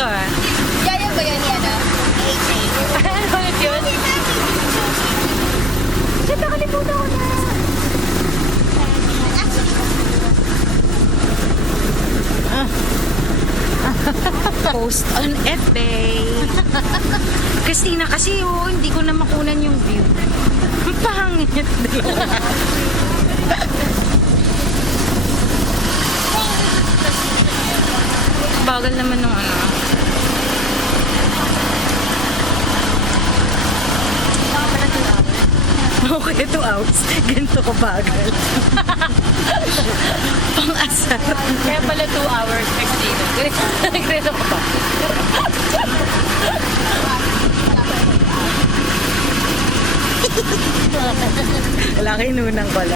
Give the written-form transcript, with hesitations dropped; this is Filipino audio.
to ah. Yaya ba yan yan ah? Ano ulit yun? Shit, nakalimutan ko na. Post on FB. Christina, kasi hindi ko na makunan yung view. Ang pangit. Bagal naman nung ano. Okay, 2 hours. Ganito ko bagal. Pang-asar. Kaya pala 2 hours, 16. Nagreto ko pa. Wala kayo nunang ko lang.